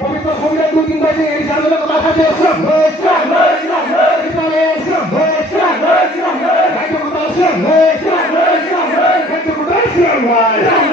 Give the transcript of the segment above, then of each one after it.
পবিত্র সংবিধান 2-3 বাজে এই জানালা কথা আছে ইসলাম ইসলাম ইসলাম ইসলাম ইসলাম ইসলাম রাইট কথা আছে ইসলাম ইসলাম রাইট কথা আছে ইসলাম ইসলাম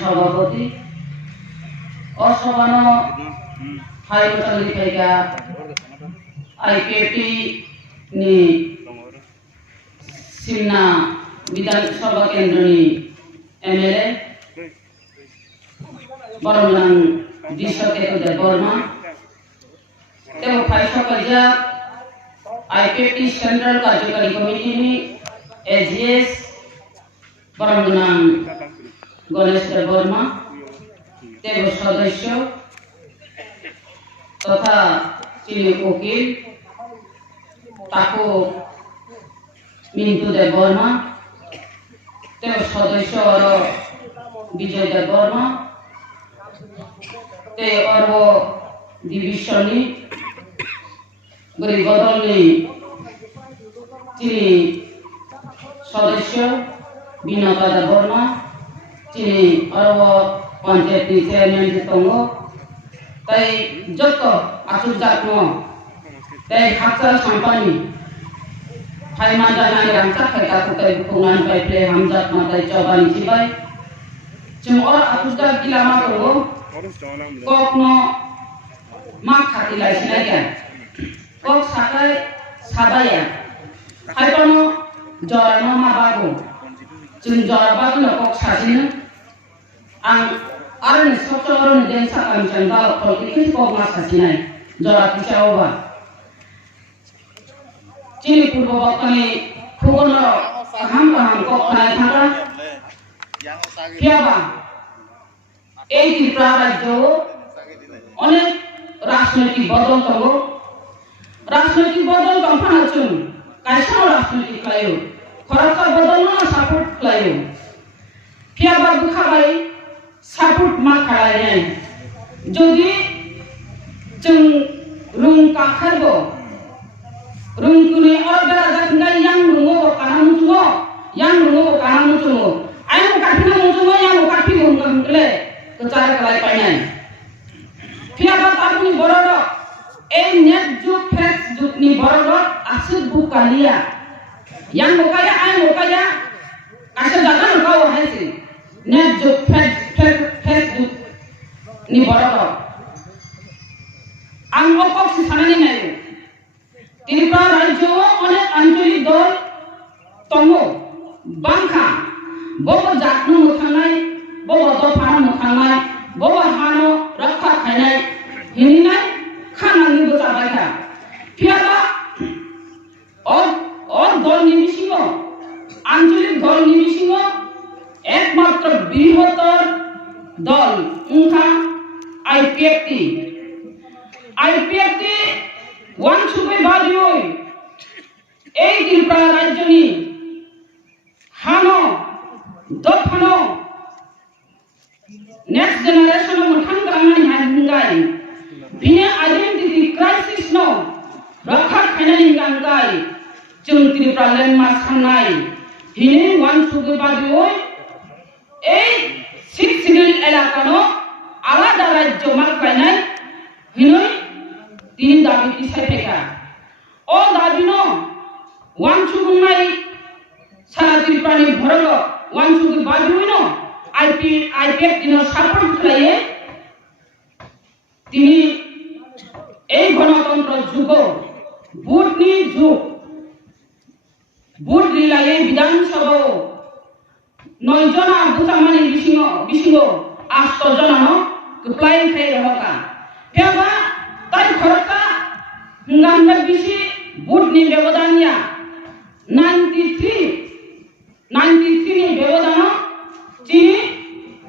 সভাপতি অসভানো high court IPFT ni Simna Vidansabha Kendra ni MLA Baromlang Dishak Ekode Burma Tebo Paisa Kerja IPFT Central Karyakari Committee ni AGS Baromlang Ganesh Burma Tebo Sadasya तथा चीनी वकील ताको मिंटू देव वर्मा तेज सदस्य और विजय देव वर्मा ते और डिविजन गरीब बदल चीनी सदस्य विनोदा देव वर्मा चीनी और पंचायत चेयरमैन तंगो তাই যত আসুক জাতন তাই হাতসা সাম্পানি ফাইমা জানাই রামসা খাইকা কুতাই বুকুনান পাইপ্লে হামজাত মাতাই চবানি সিবাই जों और आकुस्ता गिलामा दंगो ककनो मा खाति लाइसिनाय गया कक साखाय साबाया खायबानो जरानो माबागो जों जराबागो कक साजिनो आं आरो सबसरो जेन साकाम चंदा पलिटिक्स को मासा सिनाय जरा पिसावबा चीनी पूर्व बक्तनि खुगन हम को खाय थाका कियाबा এই ত্রিপুরা রাজ্য অনেক রাজনৈতিক বদল তঙ্গ রাজনৈতিক বদল তখন আছেন কাইসা রাজনৈতিক খায়ো খরচা বদল না সাপোর্ট খায়ো কিয়াবা বুখাবাই सापुट मा खालाय जदि जों रुं काखरबो रुं कुनि अर्गा जाखंगाय yang रुंगो काना मुचुङो yang रुंगो काना मुचुङो आयं काठिना मुचुङो yang काठि मुंगले कचार कलाय पाइनाय फियाबा ताबुनि बरर ए नेट जुग फेस जुगनि बरर आसु बुकालिया yang मुकाया आयं मुकाया आसे जागा नकाव हायसि नेट जुग Facebook ni borok ang okok si sanani nayo Tripura রাজ্য অনেক আঞ্চলিক দল তঙ্গ বাংখা বব জাতনো মুথানাই বব দফানো মুথানাই বব হানো রক্ষা খাইনাই হিনিনাই খানানি বজাবাইতা ফিয়াবা অর দল নিমিশিং আঞ্চলিক দল নিমিশিং একমাত্র বৃহত্তর দল উনখা IPFT ওয়ান সুবে বাজুই এই ত্রিপুরা রাজ্যনি হানো দফানো নেক্সট জেনারেশন মুঠান গ্রামানি হাঙ্গাই বিনে আইডেন্টিটি ক্রাইসিস नो रक्षा खायनानि गांगाय जों ত্রিপুরা ল্যান্ডমার্ক साननाय हिने वान सुगे बाजुई এই सिक्स शिड्यूल एलाकानो आलादा राज्य मालकायनाय हिनै तीन दाबि तिसायफेका ओ दाबिनो वानसुगुनाय सारा त्रिपुरानि भरल वानसुगु बाजुइनो IPFT नो सापर्ट खालायो तिनि এই গণতন্ত্র যুগ ভোটনি যুগ ভোট রিলায়ে বিধানসভা 9 जना बुथामानि बिसिङो 8 जना नो गप्लाय खाय रहका Piaba tai khorta ngamda bisi bud ni bewodania 93 ni bewodana chini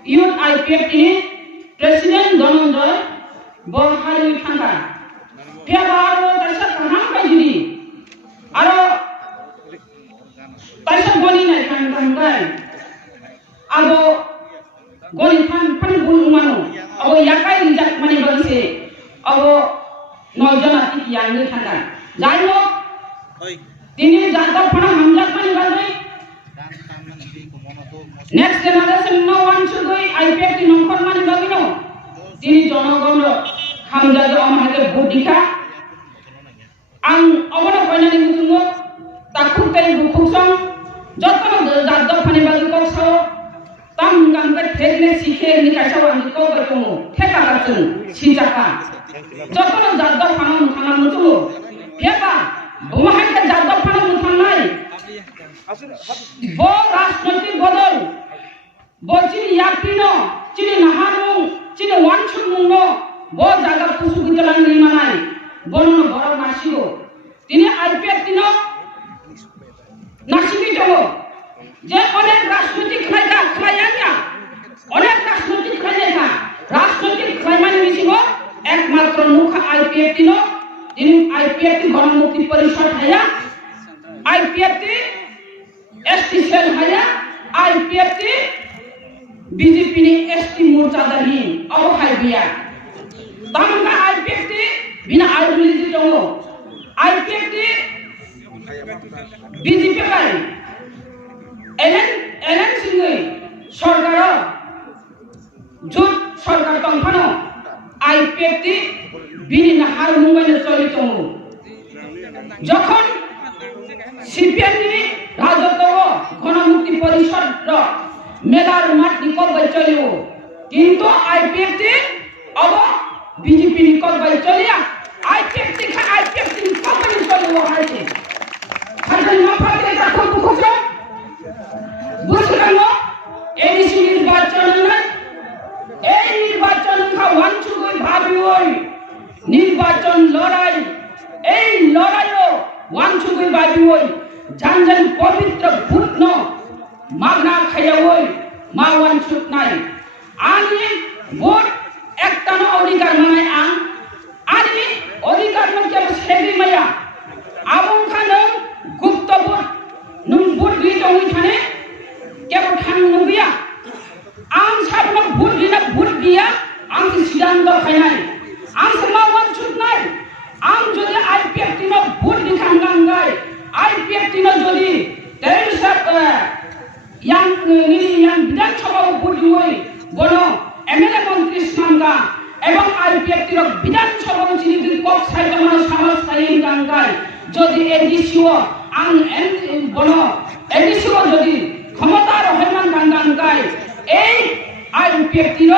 youth IPF ni president Dhananjay Borhari thanga piaba aro taisa kanam kajini aro taisa goni nai kangai abo goni fan bul umano abo yakai rijak mani bangse abo নয়জন আতি ইয়ানি থাকা যাই হোক তিনি জাতক ফানা হামজাত মানে বাজে নেক্সট জেনারেশন নো ওয়ান সুদই আইপিএফ টি নংখন মানে বাগিনো তিনি জনগণ হামজাত আমাকে ভোট দিখা আং অবন কইনানি মুতুঙ্গ তাকুকাই বুকুসং যতন জাতক ফানি বাজে কো সাও তাম গামকে ঠেকলে শিখে নিকাইসাও আমি কো বাইতমু ঠেকা গাছুন সিজাকা যতন জাতক ফানা মুথানা মুতুঙ্গ হেবা বমাহাইকে জাতক ফানা মুথানাই bo রাজনৈতিক বদল bo chini yakino chini nahanu chini wanchung mungno bo jaga pusu gitalan ni manai bonno boro nasigo tini IPF tino nasigi jogo je onek রাজনৈতিক খাইয়া অনেক রাজনৈতিক খাইয়া রাজনৈতিক খাইমানি মিছিগো একমাত্র মুখা IPF tino তিনি IPF টি গণমুক্তি পরিষদ হাইয়া IPF টি ST সেল হাইয়া IPF টি BJP ni ST murtadari aw haibiya tamka IPF ti bina ideology jongo IPF ti BJP kai elen singai সরকার জোট সরকার তংফানো IPF ti bini nahar mungaine চলিত যখন CPM ni রাজত্ব গণমুক্তি পরিষদ মেলার মাঠ নিকট বাই চলিও কিন্তু IPF টি অব BJP নিকট বাই চলিয়া IPF টি নিকট বাই চলিও হাইছে খালি মাফাতে দেখো বুঝছ বুঝছেন এডিসি নির্বাচন না এই নির্বাচন খাওয়ানছু কই ভাবি ওই নির্বাচন লড়াই এই লড়াইও ওয়ানছু কই ভাবি ওই জানজান পবিত্র ভূতন মাগনা খাইয়া ওই মা ওয়ানছুক নাই আমি ভোট একটানো অধিকার মানাই আমি অধিকার মধ্যে সেবি মায়া আবং খানো গুপ্ত ভোট নুন ভোট দিতে হই থানে কেবল খান নবিয়া আম সাবন ভোট দিয়া আম সিদ্ধান্ত খাইনাই আম মা ওয়ানছুক নাই আম যদি IPF টিনো ভোট দিখান গাঙ্গাই IPF টিনো যদি তেল সব yang বিধানসভা ভোট হই বড় MLA মন্ত্রী সাঙ্গা এবং IPF টির বিধানসভা চিনি কক সাইড মানে সমাজ স্থায়ী গাঙ্গাই যদি এডিসিও আং বড় এডিসিও যদি ক্ষমতার হইমান গাঙ্গাই এই IPF টির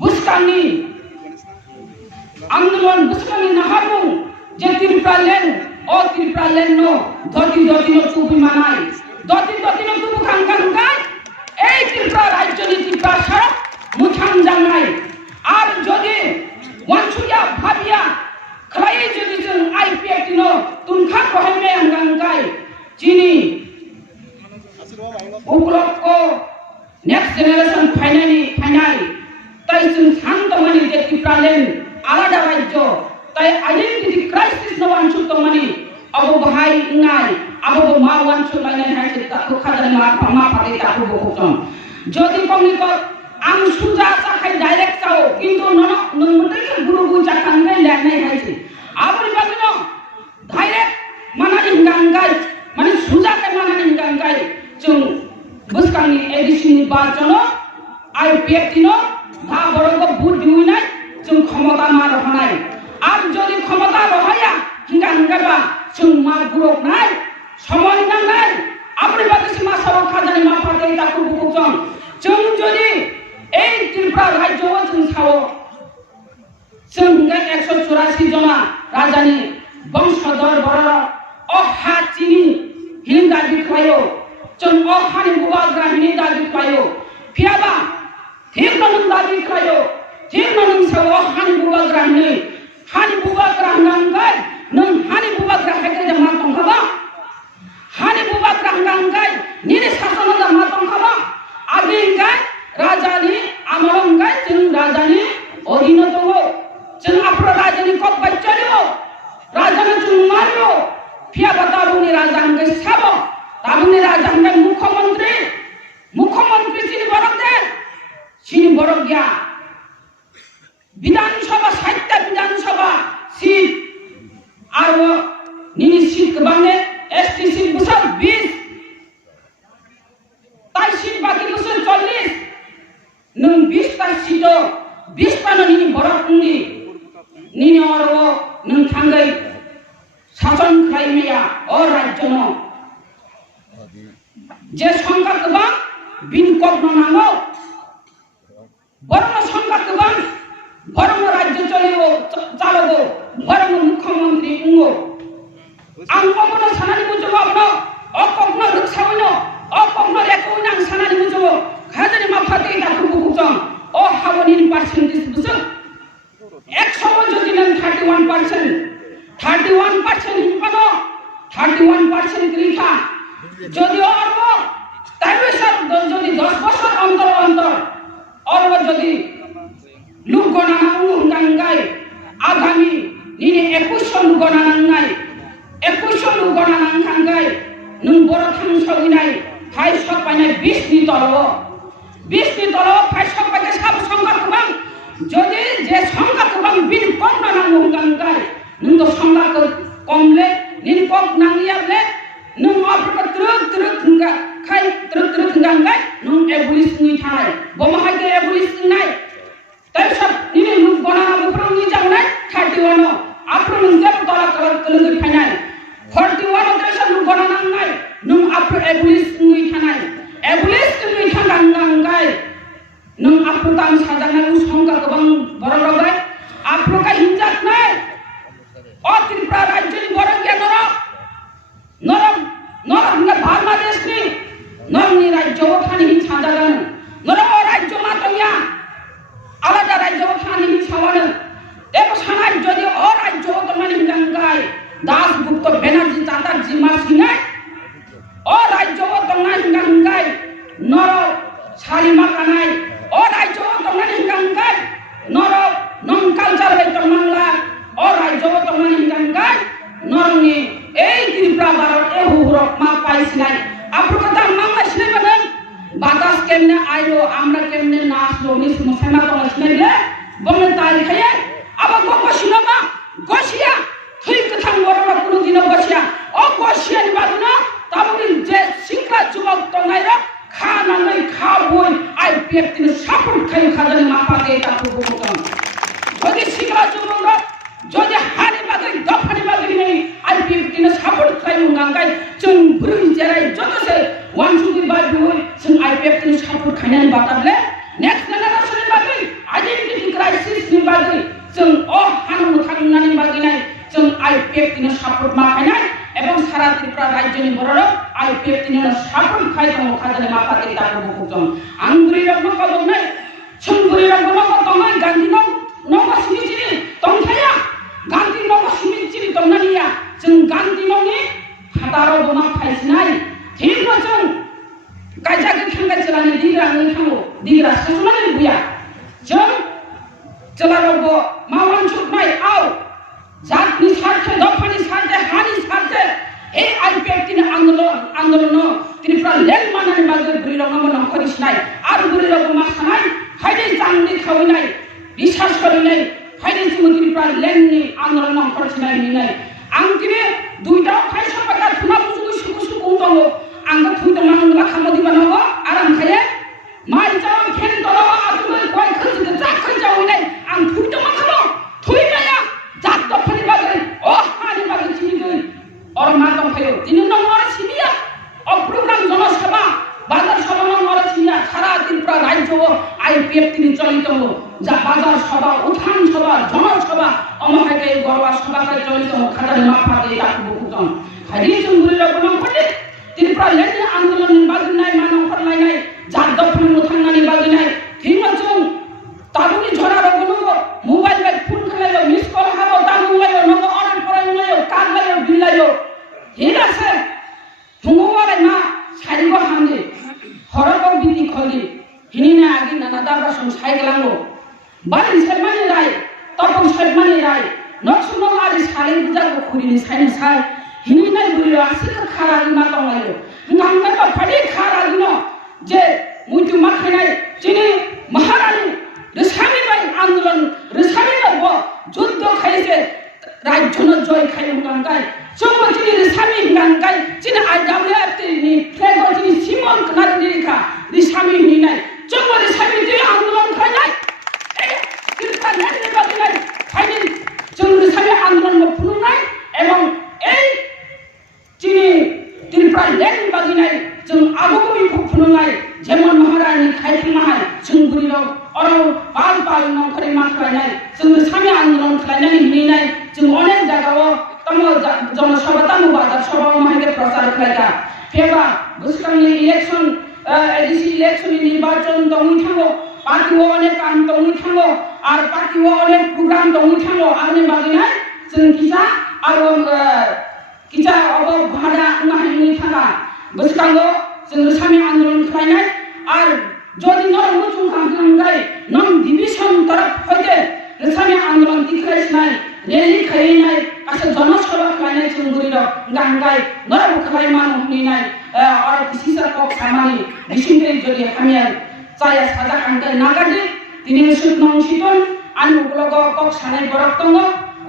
বুসকানি আন্দোলন বুসকানি নাহারু যে ত্রিপুরালেন ও ত্রিপুরালেন নো ধতি নো টুপি মানাই ধতি নো টুপি গাঙ্গাই এই ত্রিপুরা রাজ্য নি ত্রিপুরা সড়ক মুছান জানাই আর যদি ওয়ানছুয়া ভাবিয়া খাই যদি IPF টিনো তুনখা কহেমে গাঙ্গাই চিনি উপলক্ষ নেক্সট জেনারেশন ফাইনাল তাই শান্ত মানে যে ত্রিপুরালেন আলাদা রাজ্য তাই আইডেন্টিটি ক্রাইসিস no ওয়ানছুক তো মানে abu bahai ngai abu ma wan chu lai nai hai ta ko khadar ma pate ta ko bokong jodi komiko ang suja sa khai direct sao kintu nono numutai ke guru gu jakan ngai lai nai hai chi abu bagino direct manani gangai mane suja ke manani gangai chung buskani edition নির্বাচন IPF tino dha boro ko vote দিই নাই chung ক্ষমতা ma রহনাই আর যদি ক্ষমতা রহায়া হিঙ্গা চুম্মা group নাই সময় নাই আপনি বাদেশি মা সব খাজানি মা পাতে তাকু বুকুজন চুম যদি এই ত্রিপুরা রাজ্য চুম খাও চুম 184 জনা রাজানি বংশধর বড় অহা চিনি হিন্দা বিখ্যায় চুম অহানি বুবা গ্রাহিনী দাবি খায় ফিয়াবা ঠিক নন দাবি খায় ঠিক নন সব অহানি bubagra nanggai nung hani bubagra hake ja matong khaba hani bubagra nanggai nini sasana ja matong khaba agingai rajani amalongai jeng rajani odino tongo jeng apro rajani kok bachariyo rajani jeng mario pia batabuni rajangai sabo tabuni rajangai মুখ্যমন্ত্রী চিনি বরক গিয়া বিধানসভা 60টা বিধানসভা seat আর নিনি seat বাংলে ST seat বছর 20 তাই seat বাকি বছর 40 নং 20টা সিট 20টা নিনি বরক নিনি আর নং থাঙ্গাই শাসন খাইমিয়া ও রাজ্য যে সংখ্যা গোবাं বিনকক নাঙ্গো বরং সংখ্যা গোবাं বরং রাজ্য চলিব চালব বরং মুখ্যমন্ত্রী উঙ্গো আং কখনো সানানি বুঝব আপনো অকখনো রুকসাউনো অকখনো রেকউনাং সানানি বুঝব খাজানি মাফাতে দাকু বুকুচং ও হাবনিন পার্সেন্টেজ বুঝব 100 যদি নেন 31% হিমপানো 31% ক্রিখা যদি অর্ব তাইবে সব যদি 10 বছর অন্তর অর্ব যদি লুক গণনা উঙ্গাঙ্গাই আগামী নিনে 21 লুক গণনা নাই 21 লুক গণনা খাঙ্গাই নুন বড় থাং সগিনাই ফাই সব পাইনাই 20 নি তলব 20 নি তলব ফাই সব পাইকে সব সংখ্যা গোবাं যদি যে সংখ্যা গোবাं বিন কম না উঙ্গাঙ্গাই নুন তো সংখ্যা কমলে নিন কম নাঙ্গিয়ালে nung apro truk nga khai truk nga ngai nung ebulis ni thanai boma haike ebulis nai tai sab ini nung gona na upro ni jang nai 31 apro nung jab tola keleng phanai 41 tai sab nung gona nang nai nung apro ebulis ni thanai ebulis ni thanang ngai nung apro tam sajang nai songka gobang borok rogai apro ka hinjat nai o tripura rajya ni borok ya নরম বাংলাদেশ নি নরমনি রাজ্য খানি ছাজাগান নরম রাজ্য মাতমিয়া আলাদা রাজ্য খানি ছাওয়ানো দেখো সানাই যদি ও রাজ্য তোমানি গঙ্গাই দাসগুপ্ত ব্যানার্জি চাটার্জি মাসিনাই ও রাজ্য তোমানি গঙ্গাই নর শালিমা কানাই ও রাজ্য তোমানি গঙ্গাই নর নং কালচার বে তোমাংলা ও রাজ্য তোমানি গঙ্গাই নরমনি এই ত্রিপুরা ভারত এ হুরক মা পাইছিলাই আপনার কথা মাংলা সিনাই বানেন বাতাস কেমনে আইলো আমরা কেমনে নাচলো নিস মুসাইমা তো সিনাইলে বমনে তাই খায় আবার গসিনামা গসিয়া থই কথা বড় কোন দিন গসিয়া ও গসিয়া নি বাদনা তাবুনি যে সিংলা যুবক তঙ্গাইরা খানা নাই খাবই আই পেতিন সাপোর্ট খাই খাজানি মাপাতে এটা প্রভুতন যদি সিংলা যুবকরা যদি হানি বাগৈ দফানি বাগৈ নেই আইপিএফ কিনা সাপোর্ট খাই মুঙ্গাঙ্গাই जों ब्रुइ जेराय जतसे 125 दुइ जों आइपिएफ किना सापोर्ट खायनानै बाताबले नेक्स्ट जेनेरेशन बागै आइडेन्टिटी क्राइसिस नि बागै जों अ हानु थांनानै बागैनाय जों आइपिएफ किना सापोर्ट माखायनाय এবং সারা ত্রিপুরা রাজ্যনি বড় আইপিএফ কিনা সাপোর্ট খাই দङ খাজানি माफाते दाबो बुकुजों आंगुरि रंग कदमनाय संगुरि रंग कदमनाय गान्धी नंग सिमिचिनि तंखाया गान्धी नंग सिमिचिनि तंनानिया जों गान्धी नंनि हादाराव बना फाइसिनाय थिनो जों गायजागै थांगायचलानि दिग्रानि थांगो दिग्रा सासुनानि बुया जों जलारावबो मावान सुकनाय आव जातनि सारथे दफानि सारथे हानि सारथे ए आइपिएफ किना आन्दोलन त्रिपुरा लेन मानानि बागै बुरिरावनो नंखरिसिनाय आरो बुरिरावबो मासानाय फाइदे जांनि खावैनाय रिसार्च खालामनाय फाइदे जों त्रिपुरा लेननि आन्दोलन नंखरिसिनाय निनाय आं दिनै दुइटाव फाइसा पाता थुना बुजुगु सुखु दङ आं थुइदों मानला खामदि बानाव आराम खाये माइ जाव खेन दलाव आजुगै गय खोजि जाखै जावैनाय आं थुइदों मा खालाम थुइनाया जात दफानि बागै अ हानि बागै जिनिगै और मा दंखायो दिनै नङ आरो सिबिया अ प्रग्राम जनसभा बाजार सभा नङ आरो सिबिया सारा त्रिपुरा राज्य आइपिएफ তিনি চলিত যা বাজার সভা উত্থান সভা জনসভা অমহাকে গড়বা সভাকে চলিত খাজানি माफाते दाबो बुकुजों हायदि जों बुरिराव गोनां फटे त्रिपुरा लेननि आन्दोलननि बागैनाय मानव फरलायनाय जात दफानि थांनानै बागैनाय थिनो जों ताबुनि झराराव गोनां मोबाइल बाय बारि सेरमानि राय तपन सेरमानि राय नक्सुनो आरि साले बुजागो खुरिनि साइनि साइ हिनि नाय बुरि आसिखा खारानि मा दंलायो नंगा बाफादि खारागिनो जे मुइतु माखानाय जिनि महारानी रसामी बाय आंदोलन रसामी बाय जुद्ध खाइसे राज्यनो जय खाइ गांगाय जोंबो जिनि रसामी गांगाय जिनि आइडाब्लिउएफनि फ्लेग जिनि सिमन कनारिखा रसामी हिनाय जोंबो रसामी जे आंदोलन खाइनाय किरता नेटनि बादिनाय खाइनि जों रसामी आंदोलन फुनुनाय एवं এই जिनि त्रिपुरा लेंनि बादिनाय जों आगुबै फुनुनाय जेमन महारानी खाइथिंनाय जों बुरिनो अरौ बाल बाल नखरै माखायनाय जों रसामी आंदोलन खालायनाय हिनाय जों अनेक जायगायाव तमो जनसभा तमो बाजार सभा माहिगे प्रचार खालायगा फेबा बोसोरनि इलेक्शन एडिसि इलेक्शन निर्वाचन दंनि थांगो पार्टीआव अनेक काम दंनि थांगो आरो पार्टीआव अनेक प्रग्राम दंनि थांगो आंनि बादिनाय जों किसा आरो किसा अब भादा नाहिनि थांगा बोसोरनि जों रसामी आंदोलन खालायनाय आरो যদি নর মুচুং খাंगाय नम डिविजन तरफ হইতে रसामी आंदोलन दिखाइनाय रेली खाइनाय आसे जनसभा खाइनाय जों बुरिर गांगाय नर खाइ मान हुनिनाय आरो किसिसा कक सामानि बिसिंगे जदि हामिया चाया साजा खांगाय नागादि तिनि सुतनं सितन आन उगलग कक सानाय बरक दङ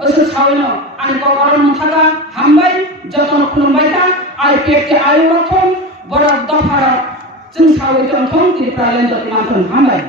ओसो सावनो आन कगरन थागा हामबाय जतन खुलुमबायथा आरो पेपके आयु रखम बरक दफार जों सावै दंथं त्रिपुरा लेंजों नाथों हामबाय।